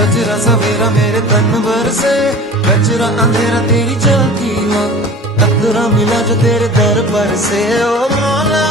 सजरा सवेरा मेरे तन भर से, कचरा अंधेरा तेरी चलती हो, खतरा मिला जो तेरे दर पर से। ओ मौला